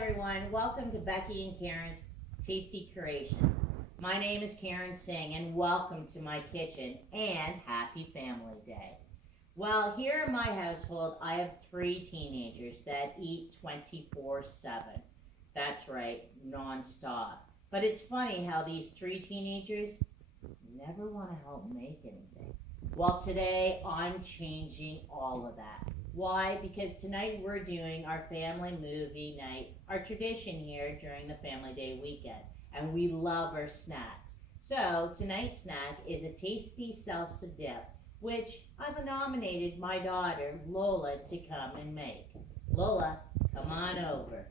everyone. Welcome to Becky and Karen's Tasty Creations. My name is Karen Singh and welcome to my kitchen and happy Family Day. Well, here in my household, I have 3 teenagers that eat 24/7. That's right, non-stop. But it's funny how these 3 teenagers never want to help make anything. Well, today I'm changing all of that. Why? Because tonight we're doing our family movie night, our tradition here during the Family Day weekend, and we love our snacks. So tonight's snack is a tasty salsa dip, which I've nominated my daughter Lola to come and make. Lola, come on over.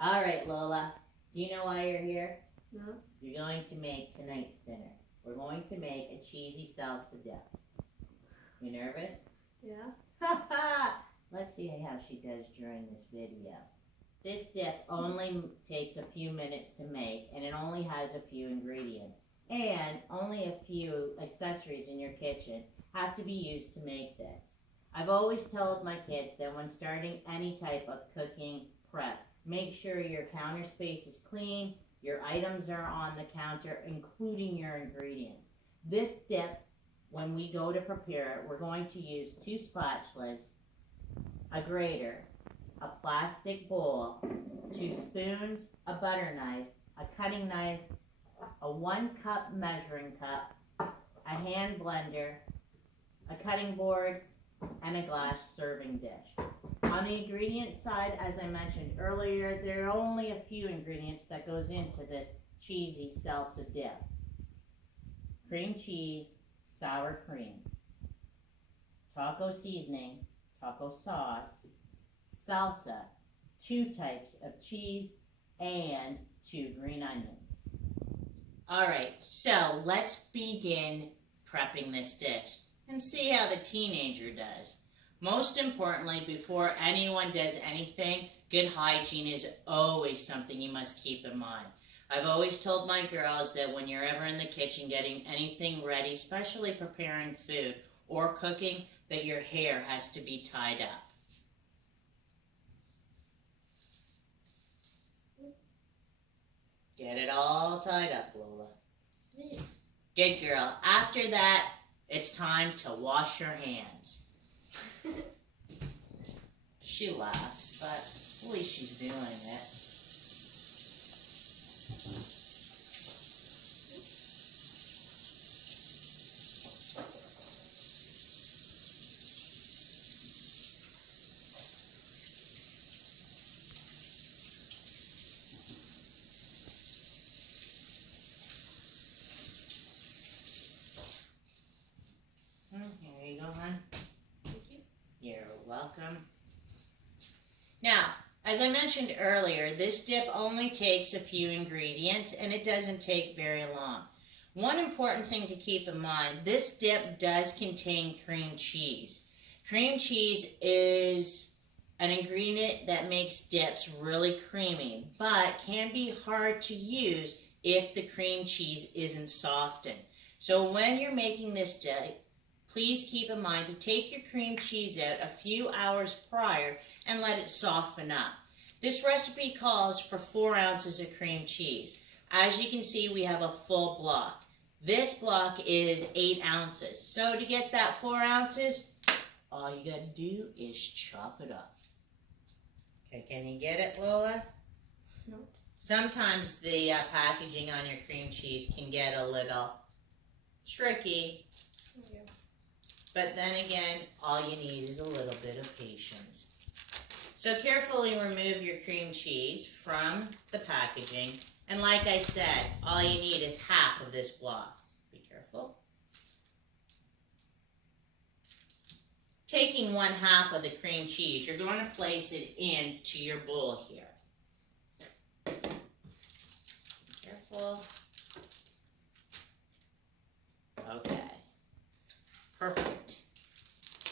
All right, Lola, do you know why you're here? No. You're going to make tonight's dinner. We're going to make a cheesy salsa dip. You nervous? Yeah. Let's see how she does during this video. This dip only takes a few minutes to make, and it only has a few ingredients. And only a few accessories in your kitchen have to be used to make this. I've always told my kids that when starting any type of cooking prep, make sure your counter space is clean, your items are on the counter, including your ingredients. This dip, when we go to prepare it, we're going to use 2 spatulas, a grater, a plastic bowl, 2 spoons, a butter knife, a cutting knife, a 1-cup measuring cup, a hand blender, a cutting board, and a glass serving dish. On the ingredient side, as I mentioned earlier, there are only a few ingredients that goes into this cheesy salsa dip. Cream cheese, sour cream, taco seasoning, taco sauce, salsa, 2 types of cheese, and 2 green onions. Alright, so let's begin prepping this dish and see how the teenager does. Most importantly, before anyone does anything, good hygiene is always something you must keep in mind. I've always told my girls that when you're ever in the kitchen getting anything ready, especially preparing food or cooking, that your hair has to be tied up. Get it all tied up, Lola. Please. Good girl. After that, it's time to wash your hands. She laughs, but at least she's doing it. Here you go, hon. Thank you. You're welcome. Now, as I mentioned earlier, this dip only takes a few ingredients and it doesn't take very long. One important thing to keep in mind, this dip does contain cream cheese. Cream cheese is an ingredient that makes dips really creamy, but can be hard to use if the cream cheese isn't softened. So when you're making this dip, please keep in mind to take your cream cheese out a few hours prior and let it soften up. This recipe calls for 4 ounces of cream cheese. As you can see, we have a full block. This block is 8 ounces. So to get that 4 ounces, all you gotta do is chop it up. Okay, can you get it, Lola? No. Sometimes the packaging on your cream cheese can get a little tricky. Yeah. But then again, all you need is a little bit of patience. So carefully remove your cream cheese from the packaging. And like I said, all you need is half of this block. Be careful. Taking 1/2 of the cream cheese, you're going to place it into your bowl here. Be careful. Okay. Perfect.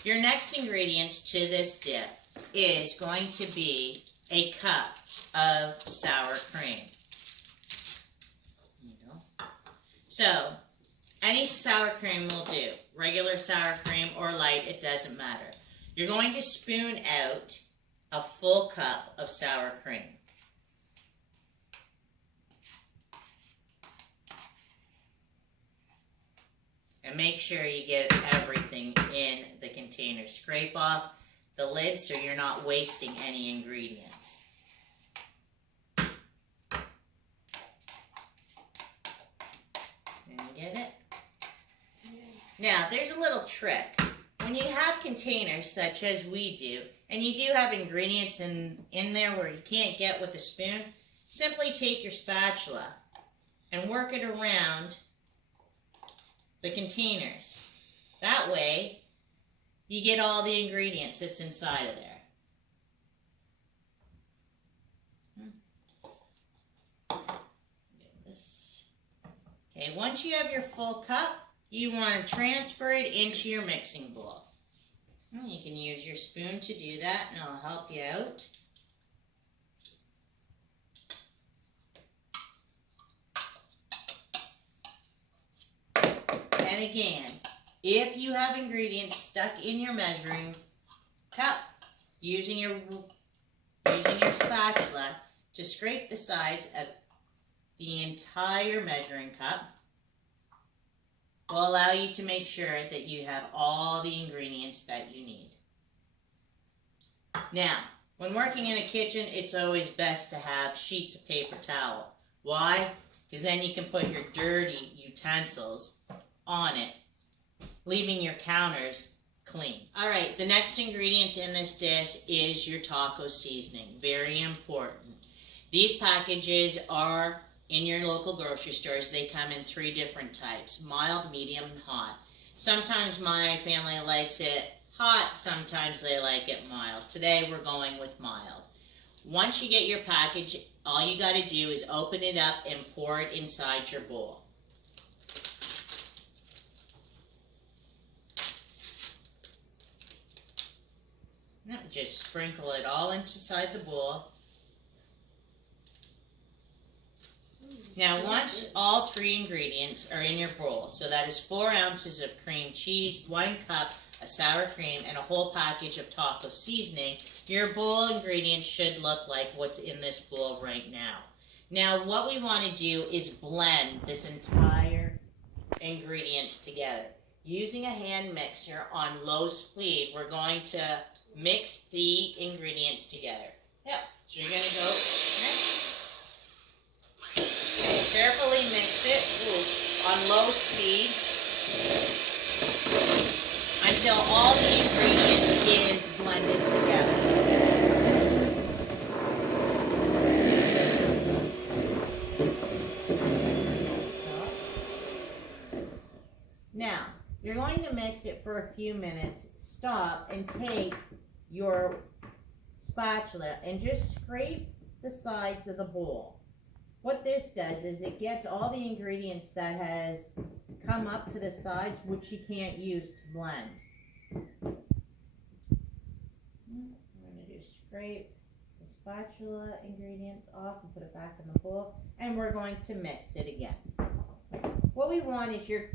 Your next ingredients to this dip is going to be a cup of sour cream. There you go. So, any sour cream will do. Regular sour cream or light, it doesn't matter. You're going to spoon out a full cup of sour cream. And make sure you get everything in the container. Scrape off the lid so you're not wasting any ingredients. And get it? Now, there's a little trick. When you have containers such as we do, and you do have ingredients in there where you can't get with a spoon, simply take your spatula and work it around the containers. That way, you get all the ingredients that's inside of there. Okay, once you have your full cup, you want to transfer it into your mixing bowl. Well, you can use your spoon to do that, and it'll help you out. And again, if you have ingredients stuck in your measuring cup, using your spatula to scrape the sides of the entire measuring cup will allow you to make sure that you have all the ingredients that you need. Now, when working in a kitchen, it's always best to have sheets of paper towel. Why? Because then you can put your dirty utensils on it, leaving your counters clean. Alright, the next ingredients in this dish is your taco seasoning. Very important. These packages are in your local grocery stores. They come in 3 different types: mild, medium, and hot. Sometimes my family likes it hot, sometimes they like it mild. Today we're going with mild. Once you get your package, all you got to do is open it up and pour it inside your bowl. Just sprinkle it all inside the bowl. Now, once all 3 ingredients are in your bowl, so that is 4 ounces of cream cheese, 1 cup of sour cream, and a whole package of taco seasoning, your bowl ingredients should look like what's in this bowl right now. Now, what we want to do is blend this entire ingredients together. Using a hand mixer on low speed, we're going to mix the ingredients together. Yep, so you're going to go carefully mix it on low speed until all the ingredients is blended together. Now, you're going to mix it for a few minutes. Stop and take your spatula and just scrape the sides of the bowl. What this does is it gets all the ingredients that has come up to the sides, which you can't use to blend. I'm going to just scrape the spatula ingredients off and put it back in the bowl, and we're going to mix it again. What we want is your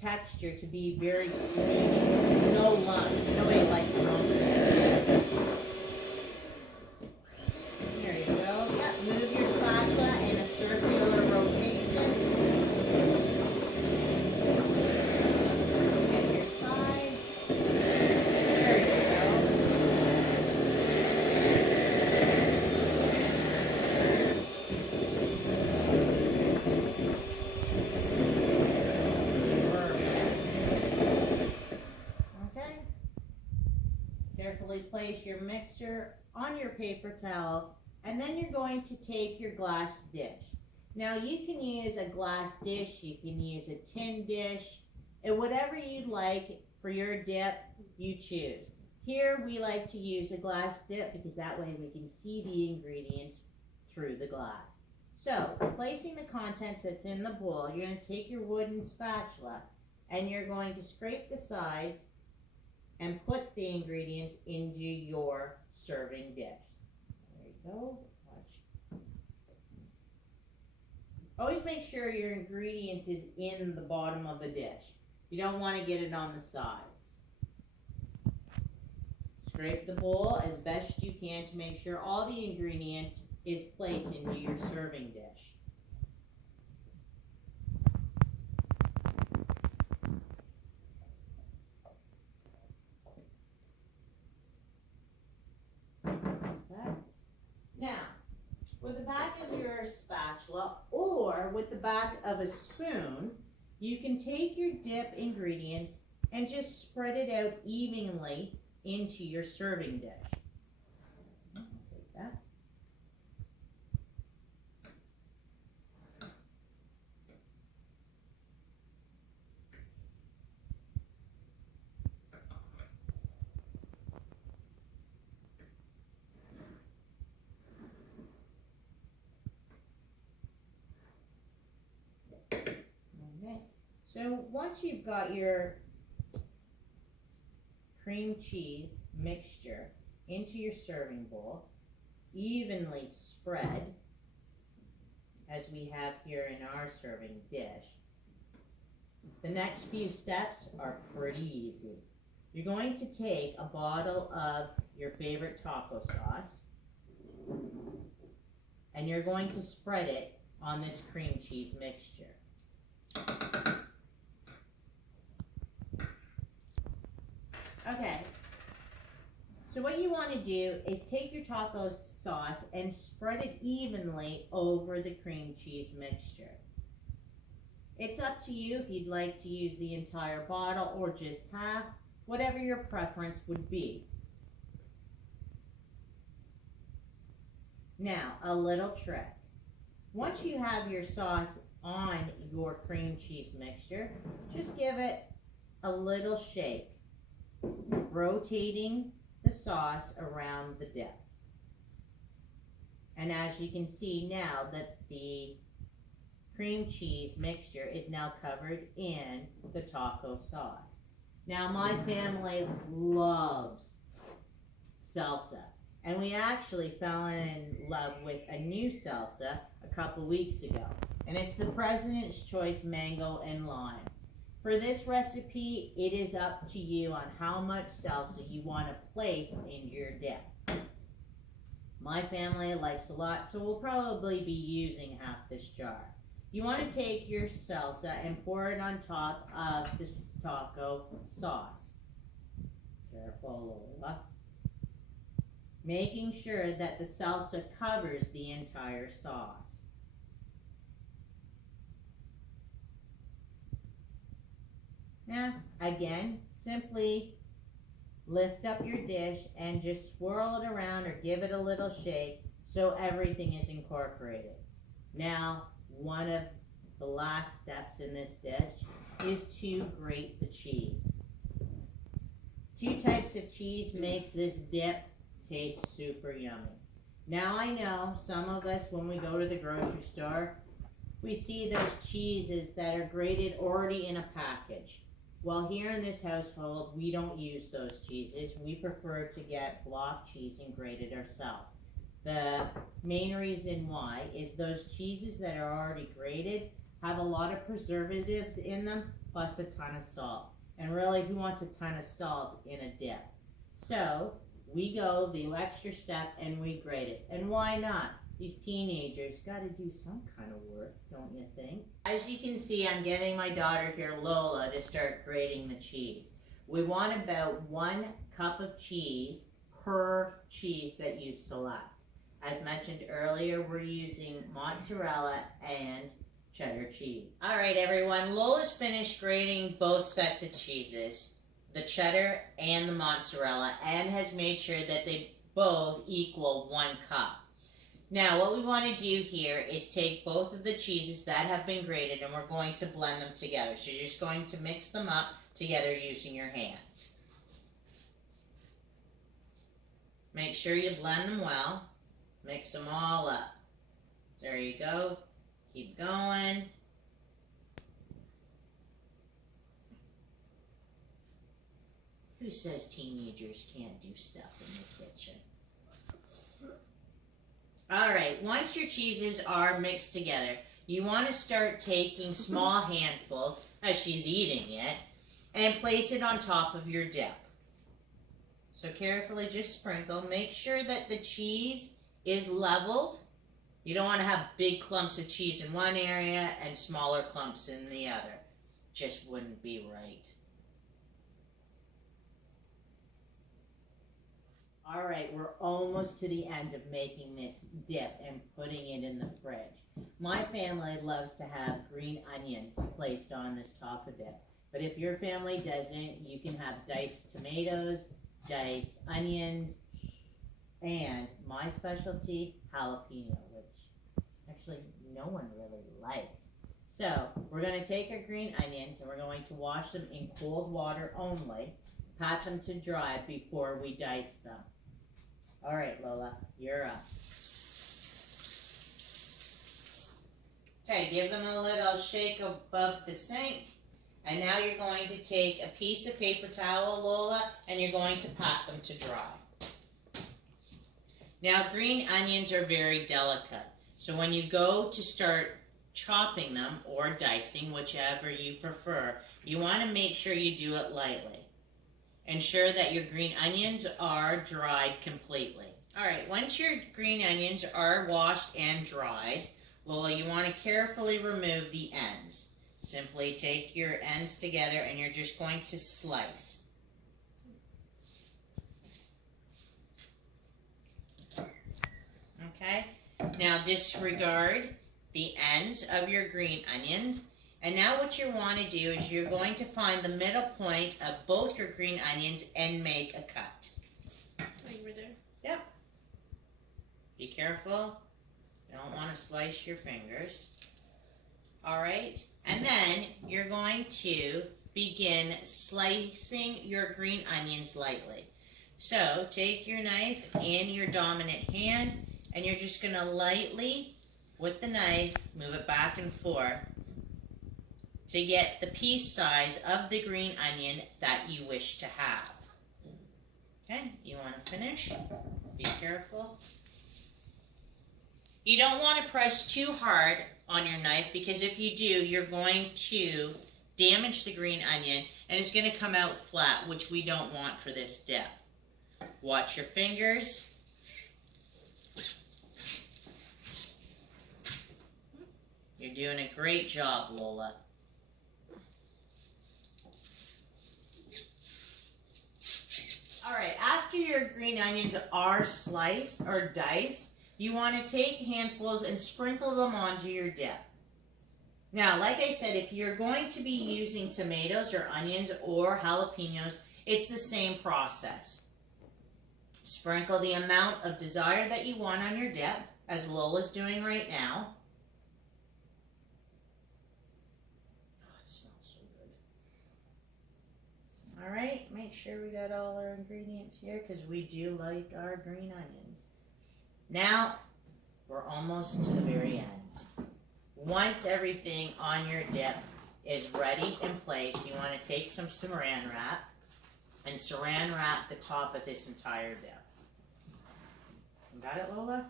texture to be very creamy, no lumps. Nobody likes lumps in it. There you go. Yep, move your spatula in a circular rotation. Get your sides. There you Carefully place your mixture on your paper towel, and then you're going to take your glass dish. Now you can use a glass dish, you can use a tin dish, and whatever you'd like for your dip, you choose. Here we like to use a glass dip because that way we can see the ingredients through the glass. So, placing the contents that's in the bowl, you're going to take your wooden spatula and you're going to scrape the sides and put the ingredients into your serving dish. There you go. Watch. Always make sure your ingredients is in the bottom of the dish. You don't want to get it on the sides. Scrape the bowl as best you can to make sure all the ingredients is placed into your serving dish. Now, with the back of your spatula or with the back of a spoon, you can take your dip ingredients and just spread it out evenly into your serving dish. Take that. Okay. So once you've got your cream cheese mixture into your serving bowl, evenly spread, as we have here in our serving dish, the next few steps are pretty easy. You're going to take a bottle of your favorite taco sauce, and you're going to spread it on this cream cheese mixture. Okay, so what you want to do is take your taco sauce and spread it evenly over the cream cheese mixture. It's up to you if you'd like to use the entire bottle or just half, whatever your preference would be. Now, a little trick. Once you have your sauce on your cream cheese mixture, just give it a little shake, rotating the sauce around the dip. And as you can see now that the cream cheese mixture is now covered in the taco sauce. Now my family loves salsa, and we actually fell in love with a new salsa a couple weeks ago, and it's the President's Choice Mango and Lime. For this recipe, it is up to you on how much salsa you want to place in your dip. My family likes a lot, so we'll probably be using half this jar. You want to take your salsa and pour it on top of this taco sauce. Careful, Lola. Making sure that the salsa covers the entire sauce. Now, again, simply lift up your dish and just swirl it around or give it a little shake so everything is incorporated. Now, one of the last steps in this dish is to grate the cheese. 2 types of cheese makes this dip taste super yummy. Now I know some of us, when we go to the grocery store, we see those cheeses that are grated already in a package. Well, here in this household, we don't use those cheeses. We prefer to get block cheese and grate it ourselves. The main reason why is those cheeses that are already grated have a lot of preservatives in them, plus a ton of salt. And really, who wants a ton of salt in a dip? So, we go the extra step and we grate it. And why not? These teenagers got to do some kind of work, don't you think? As you can see, I'm getting my daughter here, Lola, to start grating the cheese. We want about 1 cup of cheese per cheese that you select. As mentioned earlier, we're using mozzarella and cheddar cheese. All right, everyone, Lola's finished grating both sets of cheeses, the cheddar and the mozzarella, and has made sure that they both equal 1 cup. Now, what we want to do here is take both of the cheeses that have been grated and we're going to blend them together. So you're just going to mix them up together using your hands. Make sure you blend them well. Mix them all up. There you go. Keep going. Who says teenagers can't do stuff in the kitchen? Alright, once your cheeses are mixed together, you want to start taking small handfuls, as she's eating it, and place it on top of your dip. So carefully just sprinkle. Make sure that the cheese is leveled. You don't want to have big clumps of cheese in one area and smaller clumps in the other. Just wouldn't be right. All right, we're almost to the end of making this dip and putting it in the fridge. My family loves to have green onions placed on this taco dip. But if your family doesn't, you can have diced tomatoes, diced onions, and my specialty, jalapeno, which actually no one really likes. So we're going to take our green onions and we're going to wash them in cold water only, pat them to dry before we dice them. All right, Lola, you're up. Okay, give them a little shake above the sink. And now you're going to take a piece of paper towel, Lola, and you're going to pat them to dry. Now, green onions are very delicate. So when you go to start chopping them or dicing, whichever you prefer, you want to make sure you do it lightly. Ensure that your green onions are dried completely. All right, once your green onions are washed and dried, Lola, you want to carefully remove the ends. Simply take your ends together and you're just going to slice. Okay, now disregard the ends of your green onions. And now what you want to do is you're going to find the middle point of both your green onions and make a cut. Like right there? Yep. Be careful. You don't want to slice your fingers. All right. And then you're going to begin slicing your green onions lightly. So take your knife in your dominant hand and you're just going to lightly, with the knife, move it back and forth to get the piece size of the green onion that you wish to have. Okay, you want to finish? Be careful. You don't want to press too hard on your knife because if you do, you're going to damage the green onion and it's going to come out flat, which we don't want for this dip. Watch your fingers. You're doing a great job, Lola. All right, after your green onions are sliced or diced, you want to take handfuls and sprinkle them onto your dip. Now, like I said, if you're going to be using tomatoes or onions or jalapenos, it's the same process. Sprinkle the amount of desire that you want on your dip, as Lola's doing right now. All right, make sure we got all our ingredients here because we do like our green onions. Now, we're almost to the very end. Once everything on your dip is ready in place, you want to take some saran wrap and saran wrap the top of this entire dip. You got it, Lola?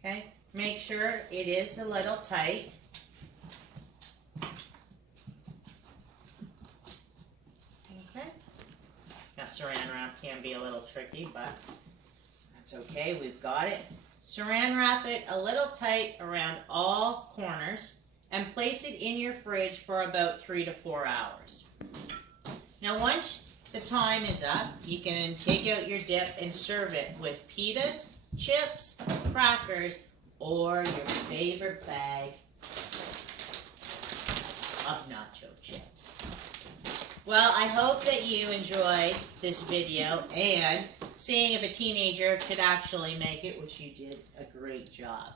Okay, make sure it is a little tight. Now, saran wrap can be a little tricky, but that's okay. We've got it. Saran wrap it a little tight around all corners and place it in your fridge for about 3 to 4 hours. Now, once the time is up, you can take out your dip and serve it with pitas, chips, crackers, or your favorite bag of nacho chips. Well, I hope that you enjoyed this video and seeing if a teenager could actually make it, which you did a great job.